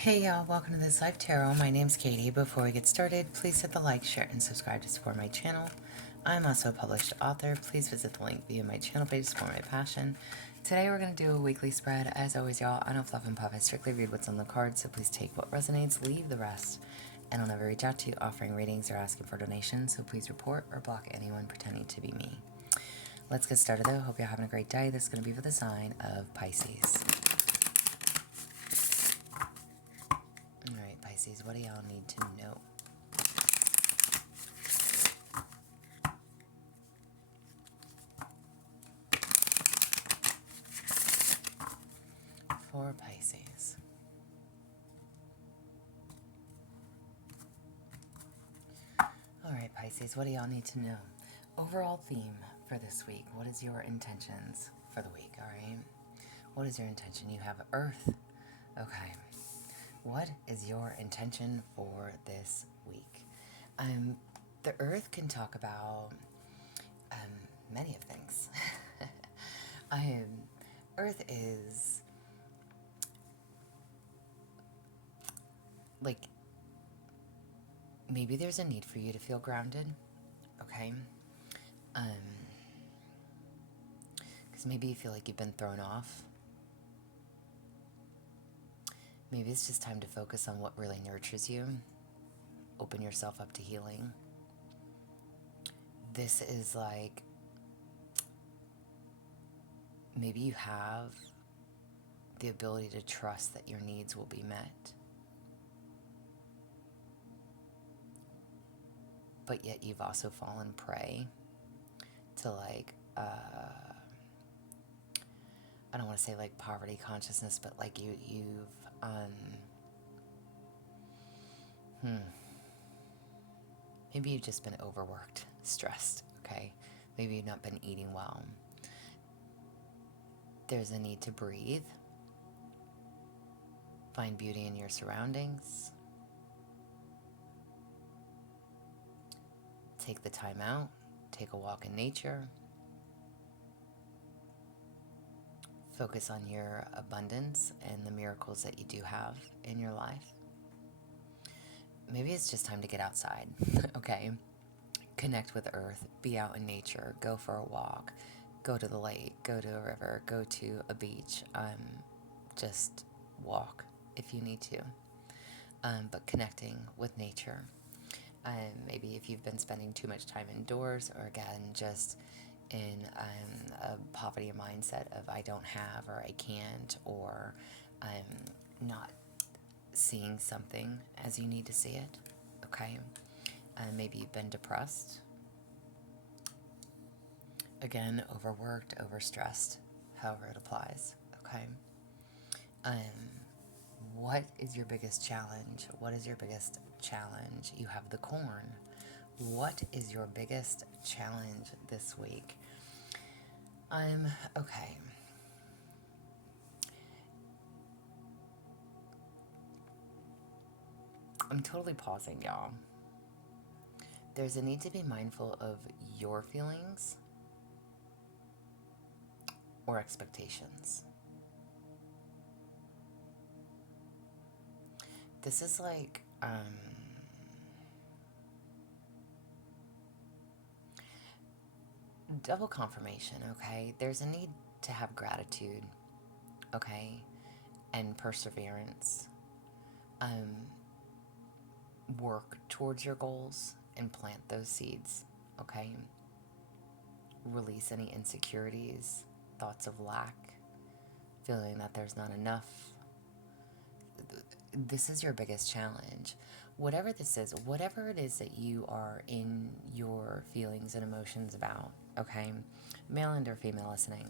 Hey y'all, welcome to this live tarot. My name's Katie. Before we get started, please hit the like, share, and subscribe to support my channel. I'm also a published author. Please visit the link via my channel page to support my passion. Today we're going to do a weekly spread. As always, y'all, I don't fluff and puff. I strictly read what's on the card, so please take what resonates, leave the rest. And I'll never reach out to you offering readings or asking for donations, so please report or block anyone pretending to be me. Let's get started though. Hope you're having a great day. This is going to be for the sign of Pisces. Alright, Pisces, what do y'all need to know? For Pisces. Alright, Pisces, what do y'all need to know? Overall theme for this week. What is your intentions for the week, alright? What is your intention? You have Earth. Okay. What is your intention for this week? The Earth can talk about many of things. Earth is like, maybe there's a need for you to feel grounded, okay? Because maybe you feel like you've been thrown off. Maybe it's just time to focus on what really nurtures you. Open yourself up to healing. This is like, maybe you have the ability to trust that your needs will be met. But yet you've also fallen prey to like, I don't want to say like poverty consciousness, but like you've maybe you've just been overworked, stressed, okay? Maybe you've not been eating well. There's a need to breathe, find beauty in your surroundings, take the time out, take a walk in nature, focus on your abundance and the miracles that you do have in your life. Maybe it's just time to get outside, okay? Connect with Earth, be out in nature, go for a walk, go to the lake, go to a river, go to a beach, just walk if you need to, but connecting with nature. Maybe if you've been spending too much time indoors, or again, just in a poverty mindset of I don't have, or I can't, or I'm not seeing something as you need to see it, okay? Maybe you've been depressed. Again, overworked, overstressed, however it applies, okay? What is your biggest challenge? What is your biggest challenge? You have the corn. What is your biggest challenge this week? Okay. I'm totally pausing, y'all. There's a need to be mindful of your feelings or expectations. This is like, double confirmation, okay? There's a need to have gratitude, okay? And perseverance. Work towards your goals and plant those seeds, okay? Release any insecurities, thoughts of lack, feeling that there's not enough. This is your biggest challenge. Whatever this is, whatever it is that you are in your feelings and emotions about, okay? Male and or female listening.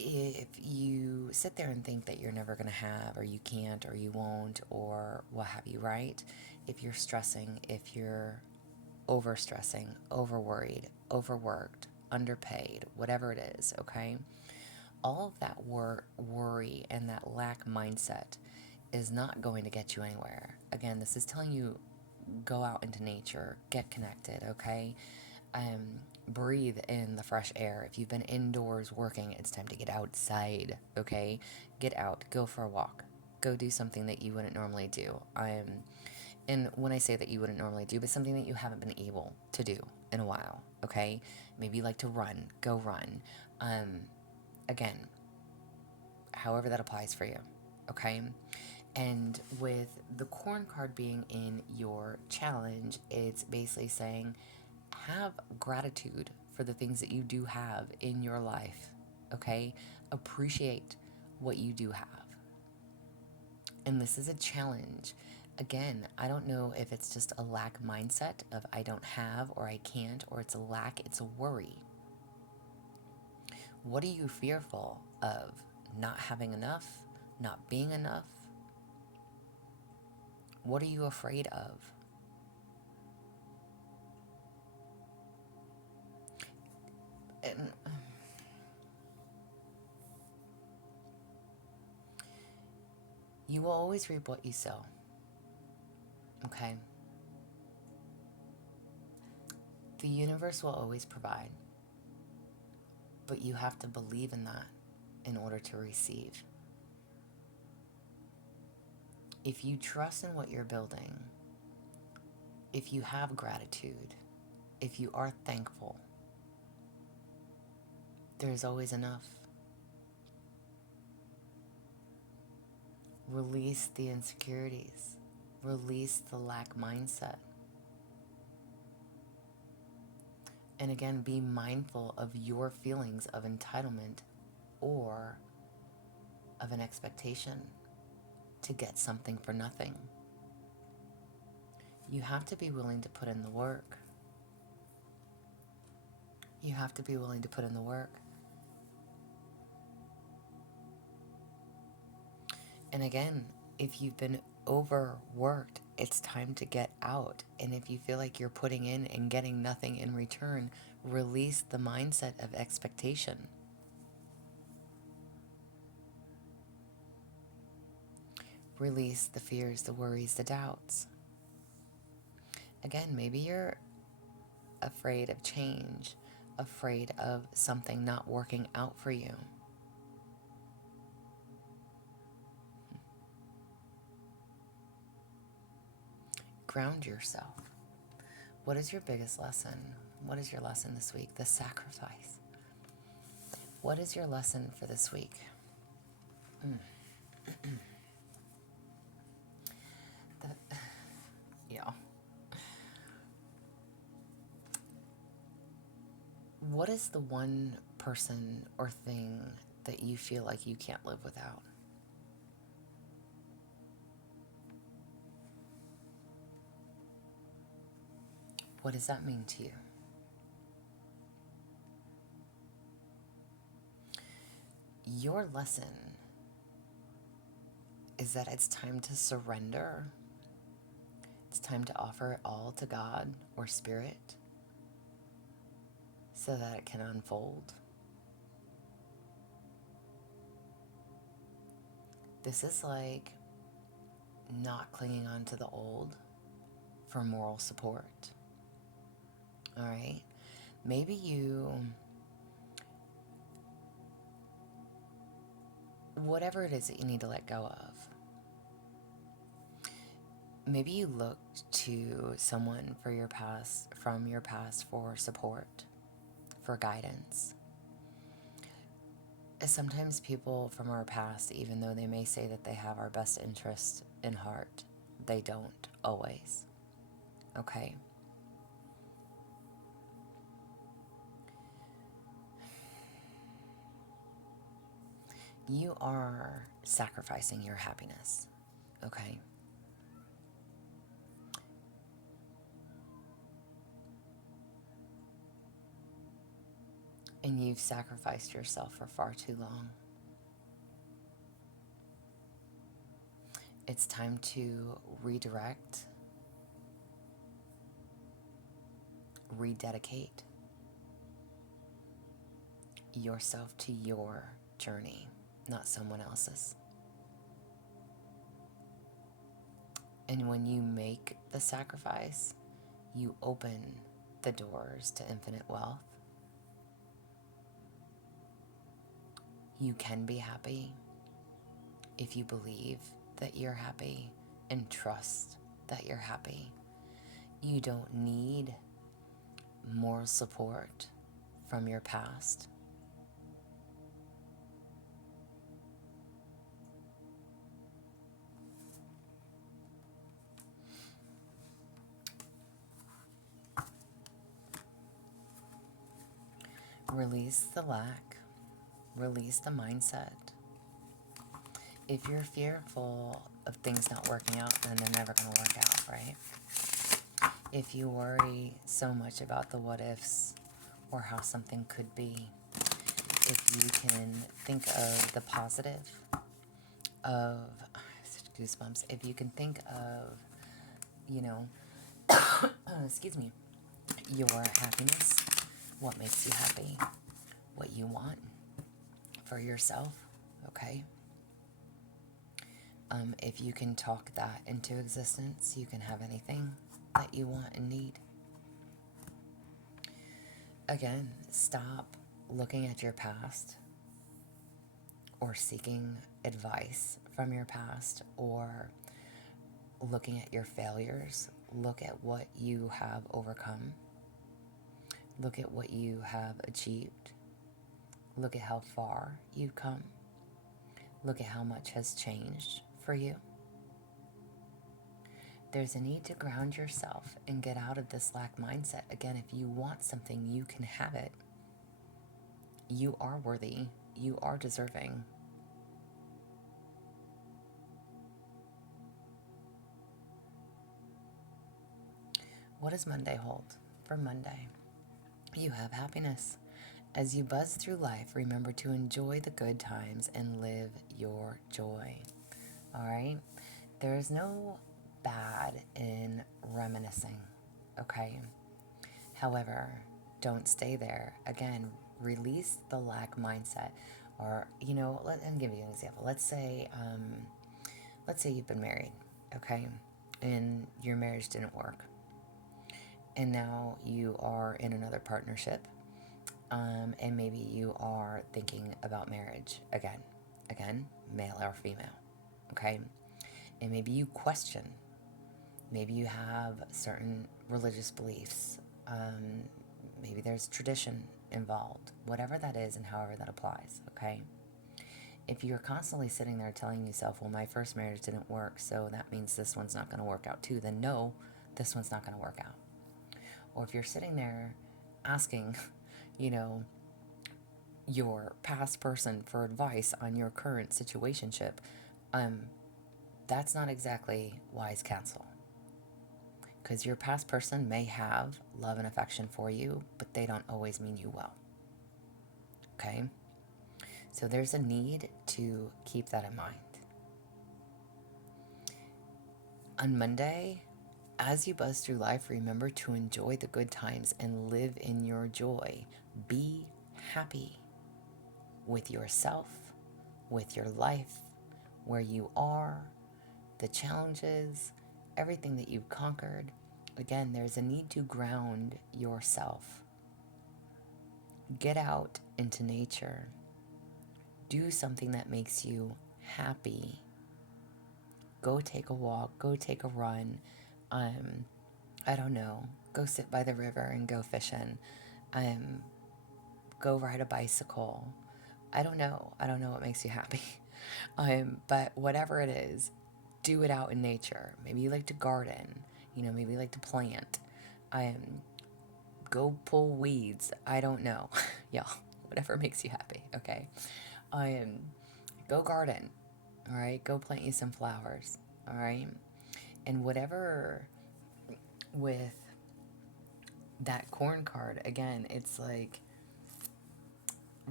If you sit there and think that you're never going to have, or you can't, or you won't, or what have you, right? If you're stressing, if you're overstressing, overworried, overworked, underpaid, whatever it is, okay? All of that worry and that lack mindset is not going to get you anywhere. Again, this is telling you, go out into nature, get connected, okay? Breathe in the fresh air. If you've been indoors working, it's time to get outside, okay? Get out, go for a walk, Go do something that you wouldn't normally do. And when I say that you wouldn't normally do, but something that you haven't been able to do in a while, okay? Maybe you like to run, go run. Again, however that applies for you, okay? And with the corn card being in your challenge, it's basically saying have gratitude for the things that you do have in your life, okay? Appreciate what you do have. And this is a challenge. Again, I don't know if it's just a lack mindset of I don't have or I can't, or it's a lack, it's a worry. What are you fearful of? Not having enough? Not being enough? What are you afraid of? And you will always reap what you sow. Okay? The universe will always provide. But you have to believe in that in order to receive. If you trust in what you're building, if you have gratitude, if you are thankful, there's always enough. Release the insecurities. Release the lack mindset. And again, be mindful of your feelings of entitlement or of an expectation to get something for nothing. You have to be willing to put in the work. You have to be willing to put in the work. And again, if you've been overworked, it's time to get out. And if you feel like you're putting in and getting nothing in return, release the mindset of expectation. Release the fears, the worries, the doubts. Again, maybe you're afraid of change, afraid of something not working out for you. Ground yourself. What is your biggest lesson? What is your lesson this week? The sacrifice. What is your lesson for this week? Yeah. What is the one person or thing that you feel like you can't live without? What does that mean to you? Your lesson is that it's time to surrender. It's time to offer it all to God or Spirit so that it can unfold. This is like not clinging on to the old for moral support. All right? Maybe whatever it is that you need to let go of, maybe you looked to someone from your past for support, for guidance. Sometimes people from our past, even though they may say that they have our best interest in heart, they don't always. Okay? You are sacrificing your happiness. Okay? And you've sacrificed yourself for far too long. It's time to redirect, rededicate yourself to your journey, not someone else's. And when you make the sacrifice, you open the doors to infinite wealth. You can be happy if you believe that you're happy and trust that you're happy. You don't need moral support from your past. Release the lack, release the mindset. If you're fearful of things not working out, then they're never going to work out, right? If you worry so much about the what ifs or how something could be, if you can think of the positive of, such goosebumps, if you can think of, you know, excuse me, your happiness, what makes you happy, what you want for yourself, okay? If you can talk that into existence, you can have anything that you want and need. Again, stop looking at your past or seeking advice from your past or looking at your failures. Look at what you have overcome. Look at what you have achieved. Look at how far you've come. Look at how much has changed for you. There's a need to ground yourself and get out of this lack mindset. Again, if you want something, you can have it. You are worthy. You are deserving. What does Monday hold? For Monday, you have happiness. As you buzz through life, remember to enjoy the good times and live your joy. All right? There is no bad in reminiscing, okay? However, don't stay there. Again, release the lack mindset. Or, let me give you an example. Let's say you've been married, okay? And your marriage didn't work. And now you are in another partnership. And maybe you are thinking about marriage again, male or female, okay? And maybe you question, maybe you have certain religious beliefs, maybe there's tradition involved, whatever that is and however that applies, okay? If you're constantly sitting there telling yourself, well, my first marriage didn't work, so that means this one's not going to work out too, then no, this one's not going to work out. Or if you're sitting there asking, your past person for advice on your current situationship, that's not exactly wise counsel. Because your past person may have love and affection for you, but they don't always mean you well. Okay? So there's a need to keep that in mind. On Monday, as you buzz through life, remember to enjoy the good times and live in your joy. Be happy with yourself, with your life, where you are, the challenges, everything that you've conquered. Again, there's a need to ground yourself. Get out into nature. Do something that makes you happy. Go take a walk, go take a run. I don't know, go sit by the river and go fishing. Go ride a bicycle. I don't know what makes you happy. But whatever it is, do it out in nature. Maybe you like to garden, maybe you like to plant. Go pull weeds. I don't know. Y'all, whatever makes you happy, okay? Go garden, all right? Go plant you some flowers, all right? And whatever with that corn card, again, it's like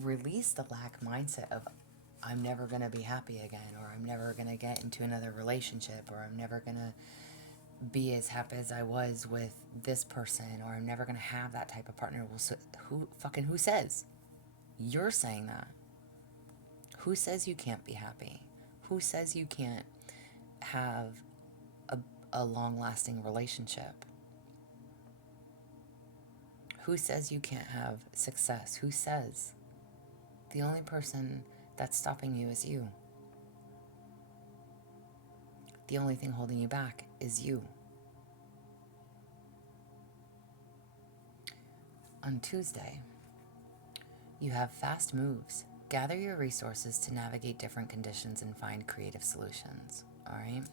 release the lack mindset of I'm never going to be happy again, or I'm never going to get into another relationship, or I'm never going to be as happy as I was with this person, or I'm never going to have that type of partner. Well, so who says? You're saying that. Who says you can't be happy? Who says you can't have a long-lasting relationship? Who says you can't have success? Who says? The only person that's stopping you is you. The only thing holding you back is you. On Tuesday, you have fast moves. Gather your resources to navigate different conditions and find creative solutions. All right?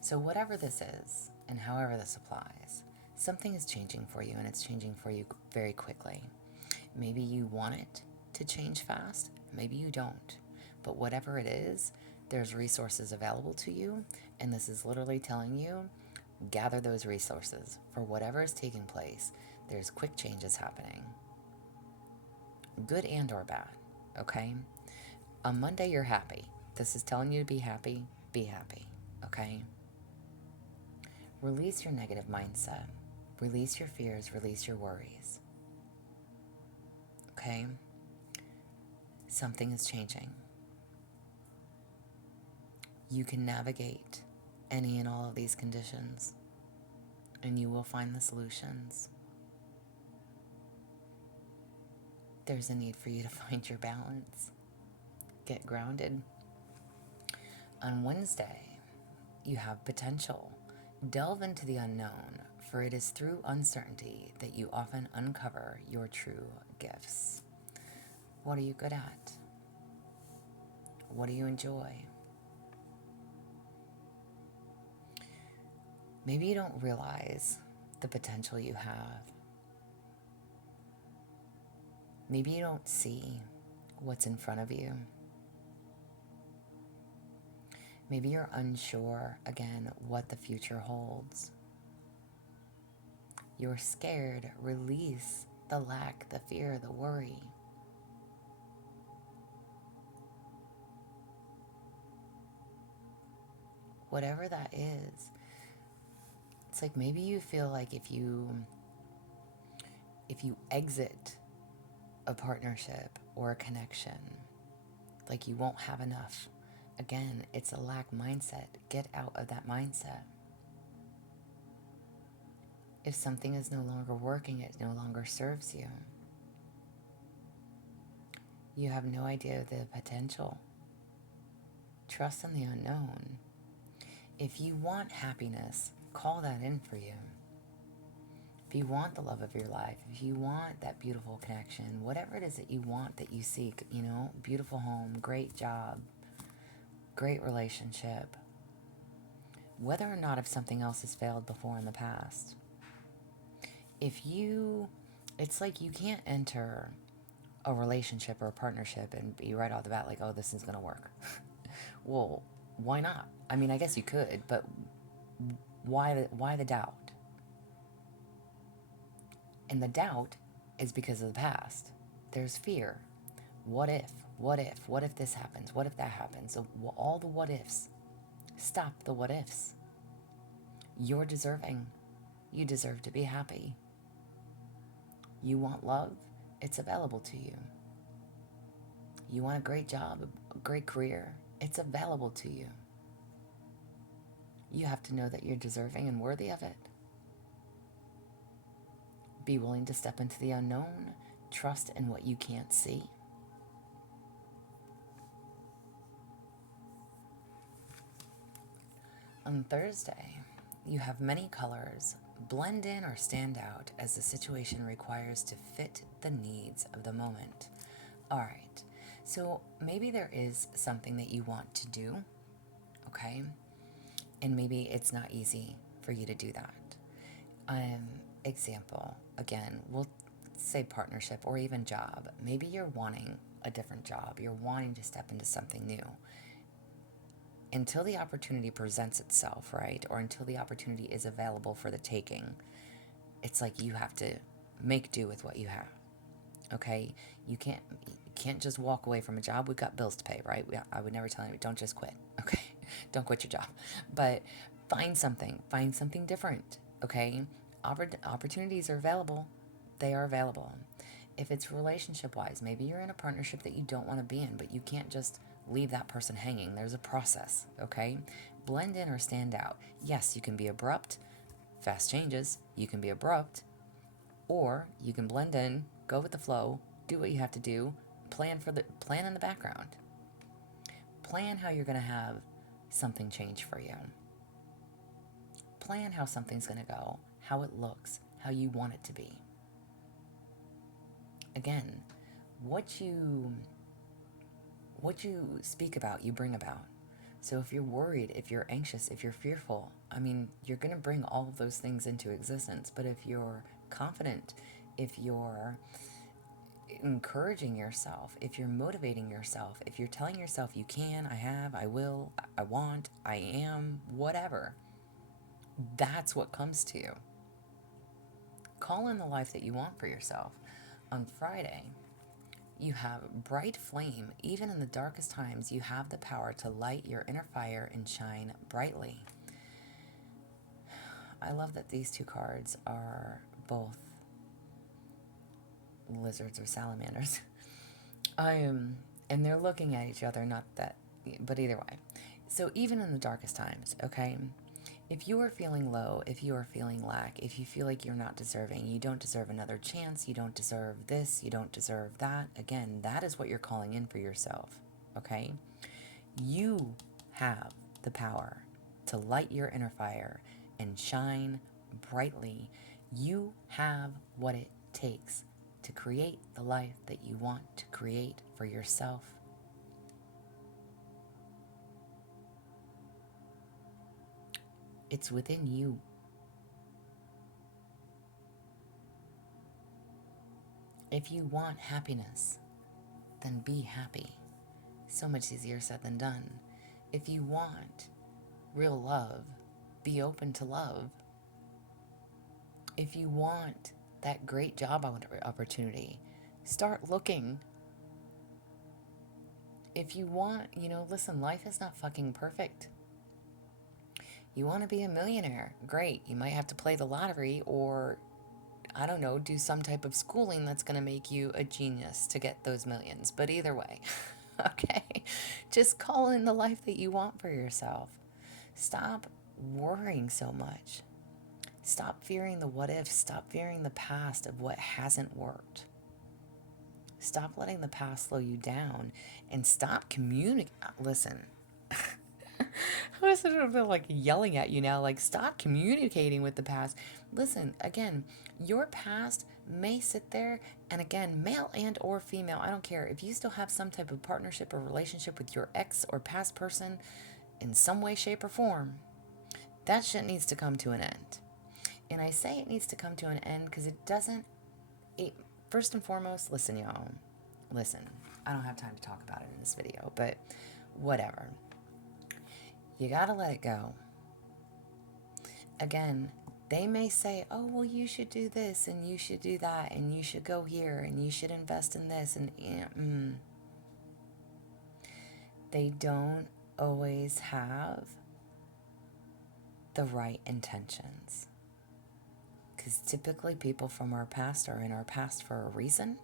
So, whatever this is, and however this applies, something is changing for you, and it's changing for you very quickly. Maybe you want it to change fast, maybe you don't. But whatever it is, there's resources available to you, and this is literally telling you, gather those resources. For whatever is taking place, there's quick changes happening. Good and or bad, okay? On Monday, you're happy. This is telling you to be happy, okay? Release your negative mindset. Release your fears, release your worries. Okay? Something is changing. You can navigate any and all of these conditions, and you will find the solutions. There's a need for you to find your balance. Get grounded. On Wednesday, you have potential. Delve into the unknown, for it is through uncertainty that you often uncover your true gifts. What are you good at? What do you enjoy? Maybe you don't realize the potential you have. Maybe you don't see what's in front of you. Maybe you're unsure, again, what the future holds. You're scared. Release the lack, the fear, the worry. Whatever that is, it's like maybe you feel like if you exit a partnership or a connection, like you won't have enough. Again, it's a lack mindset. Get out of that mindset. If something is no longer working, it no longer serves you. You have no idea of the potential. Trust in the unknown. If you want happiness, call that in for you. If you want the love of your life, if you want that beautiful connection, whatever it is that you want, that you seek, beautiful home, great job, great relationship, whether or not if something else has failed before in the past, it's like you can't enter a relationship or a partnership and be right off the bat like, oh, this is going to work. Well, why not? I mean, I guess you could, but why the doubt? And the doubt is because of the past. There's fear. What if? What if? What if this happens? What if that happens? So all the what ifs. Stop the what ifs. You're deserving. You deserve to be happy. You want love? It's available to you. You want a great job, a great career? It's available to you. You have to know that you're deserving and worthy of it. Be willing to step into the unknown. Trust in what you can't see. On Thursday, you have many colors. Blend in or stand out as the situation requires to fit the needs of the moment. All right, so maybe there is something that you want to do, okay? And maybe it's not easy for you to do that. Example, again, we'll say partnership or even job. Maybe you're wanting a different job. You're wanting to step into something new. Until the opportunity presents itself, right? Or until the opportunity is available for the taking, it's like you have to make do with what you have, okay? You can't just walk away from a job. We've got bills to pay, right? I would never tell anybody, don't just quit, okay? Don't quit your job. But find something different, okay? Opportunities are available. They are available. If it's relationship-wise, maybe you're in a partnership that you don't want to be in, but you can't just leave that person hanging. There's a process, okay? Blend in or stand out. Yes, you can be abrupt. Fast changes. You can be abrupt. Or you can blend in, go with the flow, do what you have to do, plan in the background. Plan how you're going to have something change for you. plan how something's going to go, how it looks, how you want it to be. Again, what you speak about, you bring about. So if you're worried, if you're anxious, if you're fearful, I mean, you're going to bring all of those things into existence. But if you're confident, if you're encouraging yourself, if you're motivating yourself, if you're telling yourself you can, I have, I will, I want, I am, whatever, that's what comes to you. Call in the life that you want for yourself. On Friday, you have bright flame. Even in the darkest times, you have the power to light your inner fire and shine brightly. I love that these two cards are both lizards or salamanders. And they're looking at each other, not that, but either way. So even in the darkest times, okay, if you are feeling low, if you are feeling lack, if you feel like you're not deserving, you don't deserve another chance, you don't deserve this, you don't deserve that, again, that is what you're calling in for yourself, okay? You have the power to light your inner fire and shine brightly. You have what it takes to create the life that you want to create for yourself. It's within you. If you want happiness, then be happy. So much easier said than done. If you want real love, be open to love. If you want that great job opportunity, start looking. If you want, listen, life is not fucking perfect. You want to be a millionaire, great. You might have to play the lottery or, I don't know, do some type of schooling that's going to make you a genius to get those millions. But either way, okay, just call in the life that you want for yourself. Stop worrying so much. Stop fearing the what ifs. Stop fearing the past of what hasn't worked. Stop letting the past slow you down and stop communicating. Listen, I was sort of like yelling at you now, like, stop communicating with the past. Listen, again, your past may sit there, and again, male and or female, I don't care. If you still have some type of partnership or relationship with your ex or past person in some way, shape, or form, that shit needs to come to an end. And I say it needs to come to an end because first and foremost, listen, y'all. Listen, I don't have time to talk about it in this video, but whatever. You gotta let it go. Again, they may say, oh, well, you should do this, and you should do that, and you should go here, and you should invest in this, and they don't always have the right intentions. Because typically people from our past are in our past for a reason.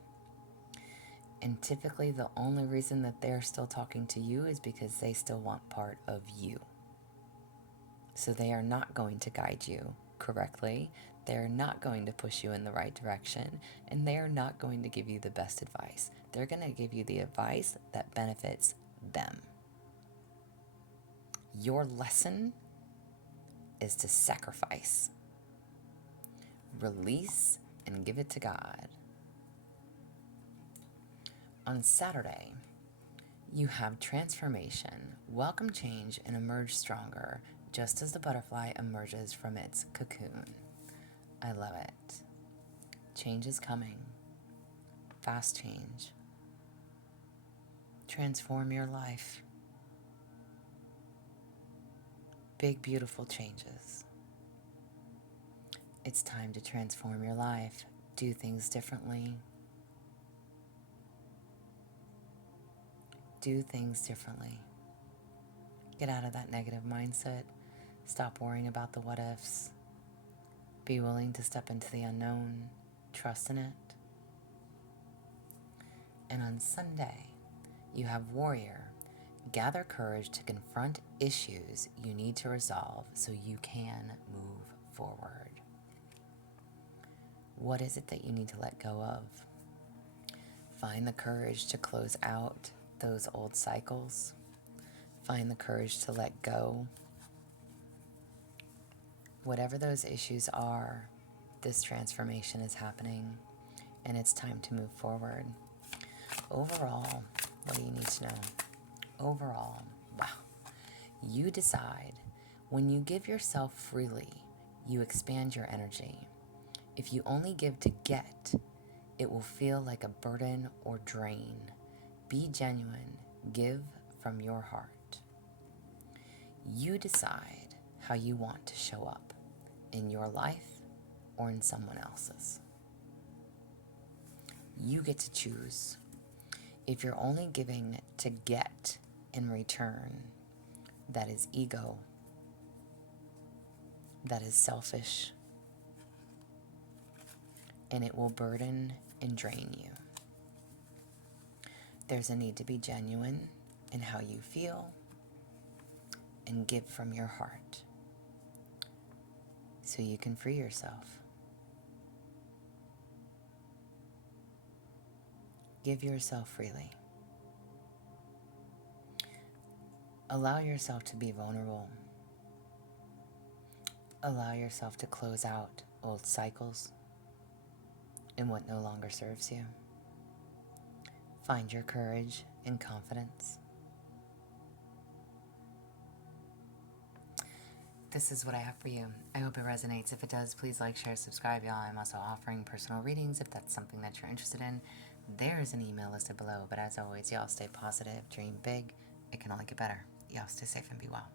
And typically the only reason that they're still talking to you is because they still want part of you. So they are not going to guide you correctly. They're not going to push you in the right direction. And they are not going to give you the best advice. They're going to give you the advice that benefits them. Your lesson is to sacrifice, release, and give it to God. On Saturday, you have transformation, welcome change, and emerge stronger, just as the butterfly emerges from its cocoon. I love it. Change is coming. Fast change. Transform your life. Big, beautiful changes. It's time to transform your life. Do things differently. Do things differently. Get out of that negative mindset. Stop worrying about the what ifs. Be willing to step into the unknown. Trust in it. And on Sunday, you have warrior. Gather courage to confront issues you need to resolve so you can move forward. What is it that you need to let go of? Find the courage to close out those old cycles. Find the courage to let go. Whatever those issues are, this transformation is happening and it's time to move forward. Overall, what do you need to know? Overall, wow. You decide. When you give yourself freely, you expand your energy. If you only give to get, it will feel like a burden or drain. Be genuine. Give from your heart. You decide how you want to show up in your life or in someone else's. You get to choose. If you're only giving to get in return, that is ego. That is selfish. And it will burden and drain you. There's a need to be genuine in how you feel and give from your heart so you can free yourself. Give yourself freely. Allow yourself to be vulnerable. Allow yourself to close out old cycles and what no longer serves you. Find your courage and confidence. This is what I have for you. I hope it resonates. If it does, please like, share, subscribe, y'all. I'm also offering personal readings if that's something that you're interested in. There's an email listed below. But as always, y'all stay positive, dream big. It can only get better. Y'all stay safe and be well.